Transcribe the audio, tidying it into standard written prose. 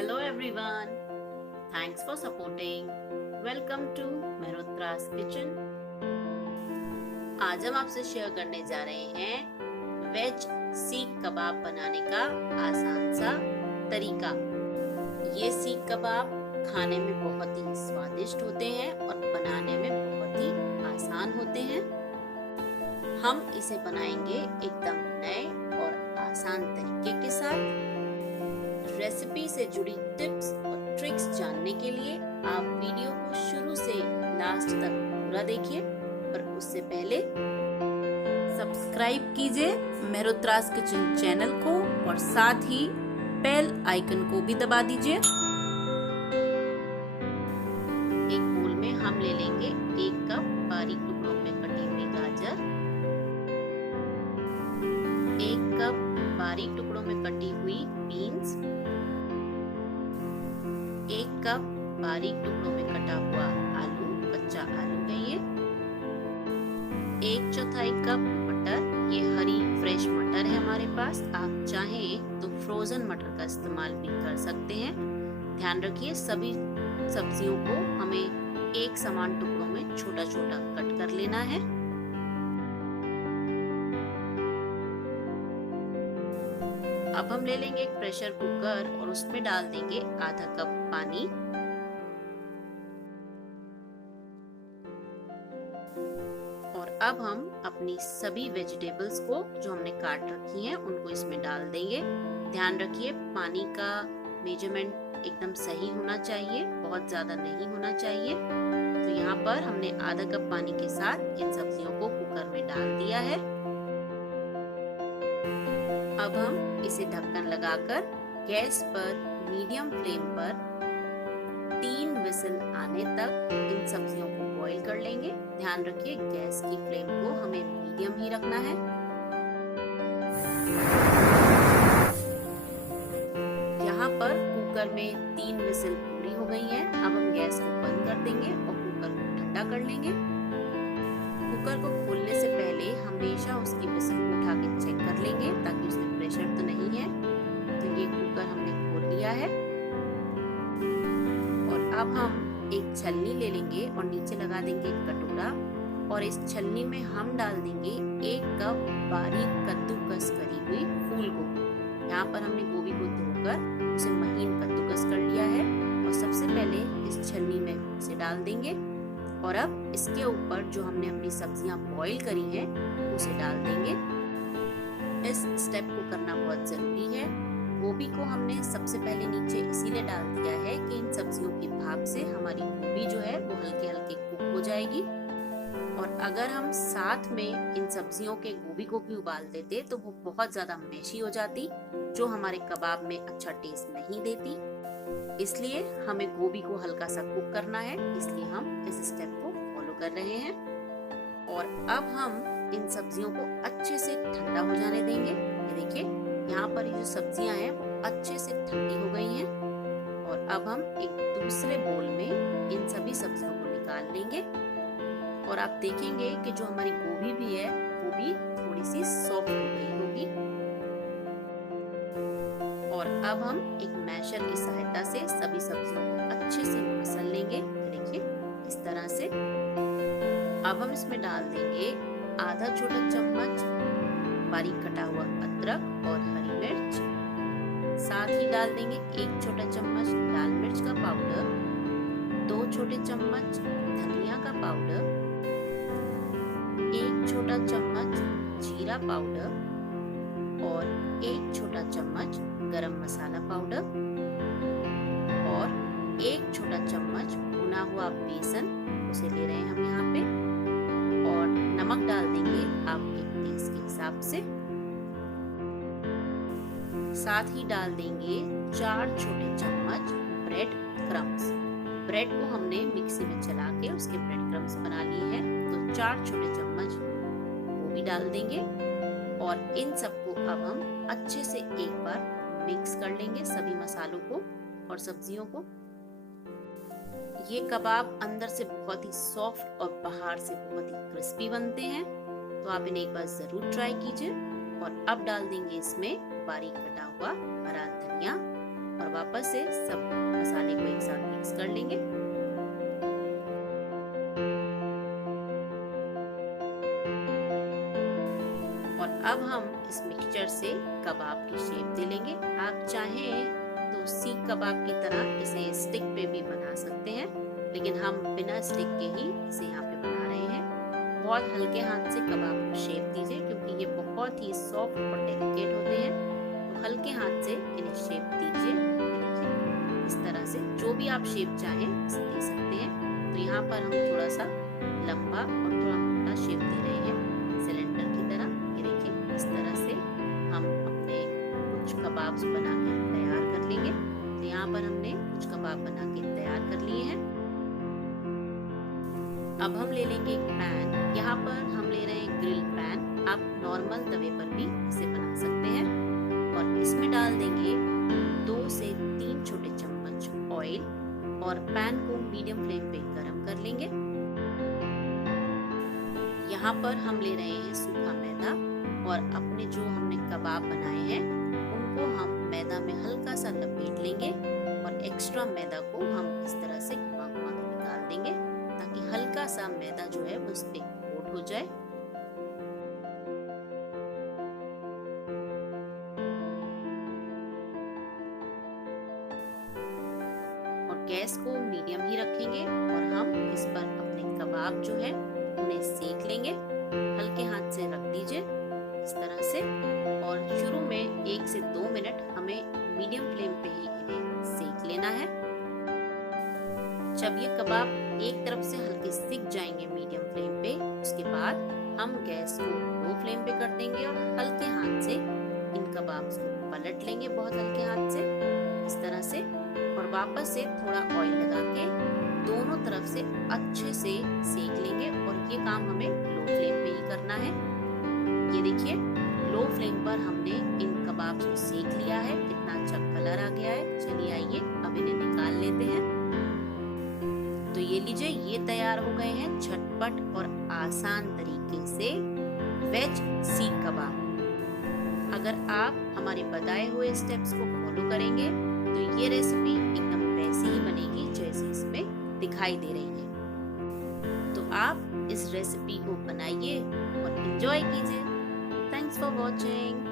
Hello everyone. Thanks for supporting. Welcome to Mehrotra's kitchen. आज हम आपसे शेयर करने जा रहे हैं वेज सीख कबाब बनाने का आसान सा तरीका। ये सीख कबाब खाने में बहुत ही स्वादिष्ट होते हैं और बनाने में बहुत ही आसान होते हैं। हम इसे बनाएंगे एकदम नए और आसान तरीके के साथ। रेसिपी से जुड़ी टिप्स और ट्रिक्स जानने के लिए आप वीडियो को शुरू से लास्ट तक पूरा देखिए, पर उससे पहले सब्सक्राइब कीजिए मेहरोत्रास किचन चैनल को और साथ ही बेल आइकन को भी दबा दीजिए। एक बोल में हम ले लेंगे 1 कप बारीक टुकड़ों में कटी हुई गाजर, 1 कप बारीक टुकड़ों में कटी हुई बीन्स, 1 कप बारीक टुकड़ों में कटा हुआ आलू, कच्चा आलू है ये, 1/4 कप मटर, ये हरी फ्रेश मटर है हमारे पास। आप चाहें तो फ्रोजन मटर का इस्तेमाल भी कर सकते हैं। ध्यान रखिए सभी सब्जियों को हमें एक समान टुकड़ों में छोटा छोटा कट कर लेना है। अब हम ले लेंगे एक प्रेशर कुकर और उसमें डाल देंगे आधा कप पानी। और अब हम अपनी सभी वेजिटेबल्स को जो हमने काट रखी हैं उनको इसमें डाल देंगे। ध्यान रखिए पानी का मेजरमेंट एकदम सही होना चाहिए, बहुत ज्यादा नहीं होना चाहिए। तो यहाँ पर हमने आधा कप पानी के साथ इन सब्जियों को कुकर में डाल दिया है। अब हम इसे ढक्कन लगाकर गैस पर मीडियम फ्लेम पर 3 विसल आने तक इन सब्जियों को बॉईल कर लेंगे। ध्यान रखिए गैस की फ्लेम को हमें मीडियम ही रखना है। यहाँ पर कुकर में 3 विसल पूरी हो गई हैं। अब हम गैस को बंद कर देंगे और कुकर को ठंडा कर लेंगे। कुकर को खोलने से पहले हमेशा उसकी विसल को उठा के चेक कर लेंगे ताकि उसमें प्रेशर तो नहीं है। तो ये कुकर हमने खोल लिया है और अब हम एक छलनी ले लेंगे और नीचे लगा देंगे एक कटोरा और इस छलनी में हम डाल देंगे 1 कप बारीक कद्दूकस करी हुई फूल गोभी। यहाँ पर हमने गोभी को धोकर उसे महीन कद्दूकस कर लिया है और सबसे पहले इस छलनी में उसे डाल देंगे और अब इसके ऊपर जो हमने अपनी सब्जियां बॉईल करी हैं उसे डाल देंगे। इस स्टेप को करना बहुत जरूरी है। गोभी को हमने सबसे पहले नीचे इसीलिए डाल दिया है कि इन सब्जियों की भाप से हमारी गोभी जो है वो हल्के हल्के कुक हो जाएगी। और अगर हम साथ में इन सब्जियों के गोभी को भी उबाल देते तो वो बहुत ज्यादा मैशी हो जाती, जो हमारे कबाब में अच्छा टेस्ट नहीं देती। इसलिए हमें गोभी को हल्का सा कुक करना है, इसलिए हम इस स्टेप को फॉलो कर रहे हैं। और अब हम इन सब्जियों को अच्छे से ठंडा हो जाने देंगे। ये देखिए यहाँ पर ये जो सब्जियां हैं वो अच्छे से ठंडी हो गई हैं। और अब हम एक दूसरे बोल में इन सभी सब्जियों को निकाल लेंगे और आप देखेंगे कि जो हमारी गोभी भी है वो भी थोड़ी सी सॉफ्ट हो गई होगी। और अब हम एक मैशर की सहायता से सभी सब्जियों को अच्छे से मसल लेंगे। देखिए इस तरह से। अब हम इसमें डाल देंगे आधा छोटा चम्मच बारीक कटा हुआ अदरक और हरी मिर्च, साथ ही डाल देंगे 1 छोटा चम्मच लाल मिर्च का पाउडर, 2 छोटे चम्मच धनिया का पाउडर, 1 छोटा चम्मच जीरा पाउडर और 1 छोटा चम्मच गरम मसाला पाउडर और 1 छोटा चम्मच भुना हुआ बेसन, उसे ले रहे हैं हम यहाँ पे। और नमक डाल देंगे आपके टेस्ट के हिसाब से। साथ ही डाल देंगे 4 छोटे चम्मच ब्रेड क्रम्स। ब्रेड को हमने मिक्सी में चला के उसके ब्रेड क्रम्स बना लिए हैं, तो 4 छोटे चम्मच वो भी डाल देंगे। और इन सबको अब हम अच्छे से एक बार मिक्स कर लेंगे, सभी मसालों को और सब्जियों को। ये कबाब अंदर से बहुत ही सॉफ्ट और बाहर से बहुत ही क्रिस्पी बनते हैं, तो आप इन्हें एक बार जरूर ट्राई कीजिए। और अब डाल देंगे इसमें बारीक कटा हुआ हरा धनिया और वापस से सब मसाले को एक साथ मिक्स कर लेंगे। और अब हम इस मिक्सचर से कबाब की शेप दे लेंगे। आप चाहें तो सीख कबाब की तरह इसे स्टिक पे भी बना सकते हैं, लेकिन हम बिना स्टिक के ही इसे यहाँ पे बना रहे हैं। बहुत हल्के हाथ से कबाब को शेप दीजिए, क्योंकि ये बहुत ही सॉफ्ट और डेलिकेट होते हैं, तो हल्के हाथ से इन्हें शेप दीजिए। इस तरह से जो भी आप शेप चाहें इसे दे सकते हैं। तो यहाँ पर हम थोड़ा सा लंबा और थोड़ा मोटा शेप दे रहे हैं सिलेंडर की तरह। ये देखिए, इस तरह से हम अपने कुछ कबाब्स बना के तैयार कर लेंगे। तो यहाँ पर हमने कुछ कबाब बना के तैयार कर लिए हैं। अब हम ले लेंगे एक पैन। यहाँ पर हम ले रहे हैं ग्रिल पैन। आप नॉर्मल तवे पर भी इसे बना सकते हैं। और इसमें डाल देंगे 2 से 3 छोटे चम्मच ऑयल और पैन को मीडियम फ्लेम पे गरम कर लेंगे। यहाँ पर हम ले रहे हैं सूखा मैदा और अपने जो हमने कबाब बनाए हैं उनको हम मैदा में हल्का सा लपेट लेंगे और एक्स्ट्रा मैदा को हम इस तरह से घुमा घुमा के निकाल देंगे, ताकि हल्का सा मैदा जो है वो उस पे कोट हो जाए। और गैस को मीडियम ही रखेंगे और हम इस पर अपने कबाब जो है उन्हें सेक लेंगे। हल्के हाथ से रख दीजिए इस तरह से, और शुरू में 1 से 2 मिनट हमें मीडियम फ्लेम पे ही इन्हें सेक लेना है। जब ये कबाब एक तरफ से हल्के सिक जाएंगे मीडियम फ्लेम पे, उसके बाद हम गैस को लो फ्लेम पे कर देंगे और हल्के हाथ से इन कबाब्स को पलट लेंगे, बहुत हल्के हाथ से इस तरह से, और वापस से थोड़ा ऑयल लगा के दोनों तरफ से अच्छे से सेक लेंगे। और ये काम हमें लो फ्लेम पे ही करना है। ये देखिए, लो फ्लेम पर हमने इन कबाब्स को सेक लिया है। कितना अच्छा कलर आ गया है। चलिए आइए अब इन्हें निकाल लेते हैं। तो ये लीजिए, ये तैयार हो गए हैं झटपट और आसान तरीके से वेज सीख कबाब। अगर आप हमारे बताए हुए स्टेप्स को फॉलो करेंगे तो ये रेसिपी एकदम वैसी ही बनेगी जैसी इसमें दिखाई दे रही है। तो आप इस रेसिपी को बनाइए और एंजॉय कीजिए। Thanks for watching.